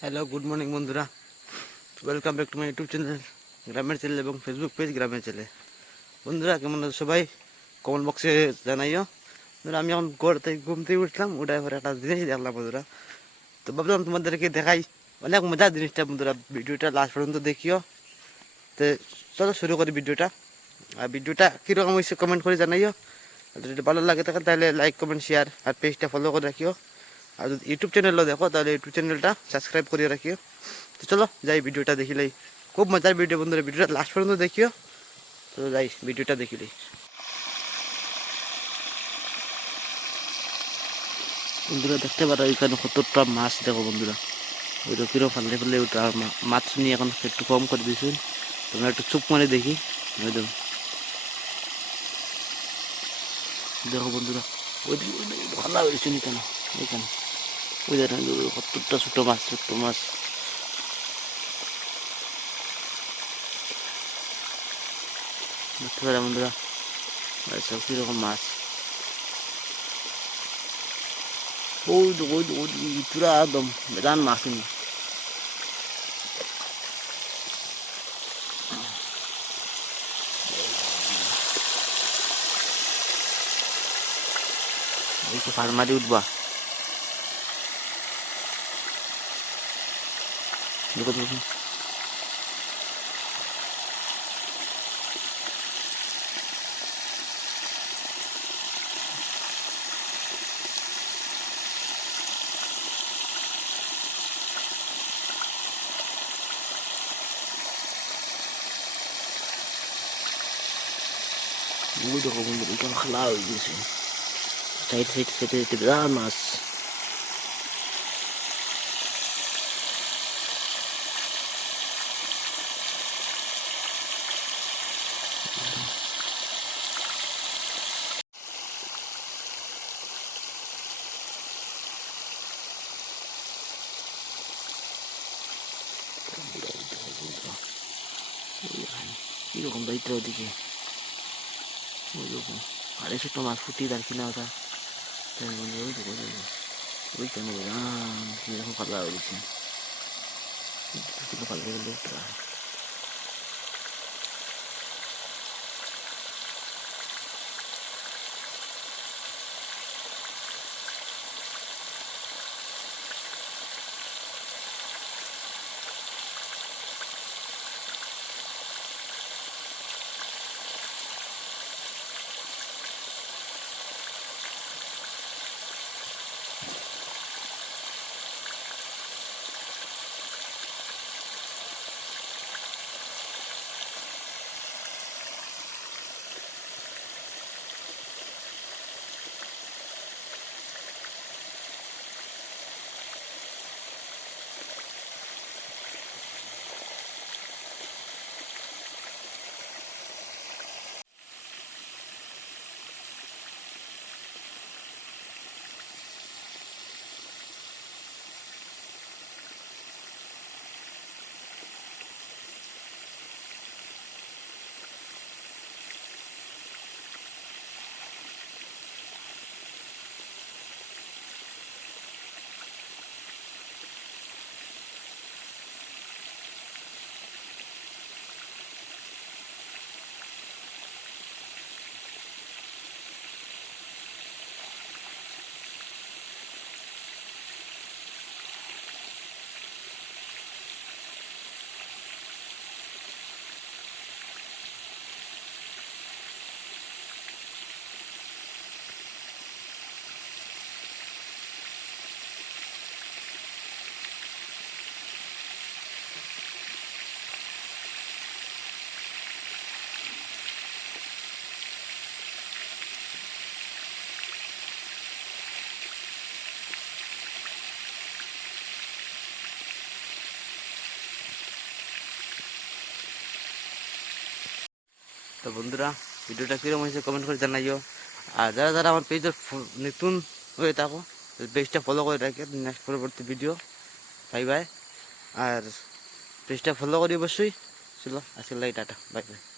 Hello, good morning বন্ধুরা। Welcome back to my YouTube channel গ্রামের channel এবং Facebook page গ্রামের চ্যানেল। বন্ধুরা কেমন আছো সবাই? কমেন্ট বক্সে জানাইও। বন্ধুরা আমি এখন ঘুম থেকে উঠলাম, উঠার পরে একটা জিনিস দেখলাম বন্ধুরা, তো ভাবলাম তোমাদেরকে দেখাই। অনেক মজার জিনিসটা বন্ধুরা, ভিডিওটা লাস্ট পর্যন্ত দেখিও। তো চলো শুরু করি ভিডিওটা। আর ভিডিওটা কীরকম হয়েছে কমেন্ট করে জানাইও। আর যদি ভালো লাগে থাকে তাহলে লাইক কমেন্ট শেয়ার আর পেজটা ফলো করে রাখিও। আর যদি ইউটিউব চ্যানেলও দেখো তাহলে ইউটিউব চ্যানেলটা সাবস্ক্রাইব করে রাখিও। তো চলো যাই ভিডিওটা দেখিলেই, খুব মজার ভিডিও বন্ধুরা, ভিডিওটা লাস্ট পর্যন্ত দেখিও। তো যাই ভিডিওটা দেখিলেই। বন্ধুরা দেখতে পারো এখানে কতটা মাছ, দেখো বন্ধুরা ওই তো কিরকম ফালতে ফেললে ওটা মাছ নিয়ে এখন একটু কম করে দিয়েছেন। তোমরা একটু চুপ করে দেখি। ওই দেখো, দেখো বন্ধুরা ওই ভালো হয়েছে কেন এখানে, ওই দেখেন কতটা ছোটো মাছ, ছোট্ট মাছ। দেখতে পারে বন্ধুরা সব কীরকম মাছ। ওই তো পুরা একদম বেদান মাছ। এই তো ফার্মারি উঠবা, দেখো দেখো। ওই দেখো বন্ধুরা এখানে খেলা হয়ে গেছে, সাইড সাইড সাইডে সাইডে বিরাট মাছ। কিরকম দায়িত্ব ওদিকে, ওই রকম আরে ছোট্ট মাছ ফুটি তার কিনা ওটা। তাই বন্ধু ওই দেখো ওই কেন কিরকম পাতলা হয়ে গেছে, পাতলা গেলে তো বন্ধুরা ভিডিওটা কীরকম হয়েছে কমেন্ট করে জানাইও। আর যারা যারা আমার পেজের নতুন হয়ে থাকো পেজটা ফলো করে রাখি, নেক্সট পরবর্তী ভিডিও বাই বাই। আর পেজটা ফলো করি অবশ্যই। চলো আজকে লাই টাটা, বাই বাই।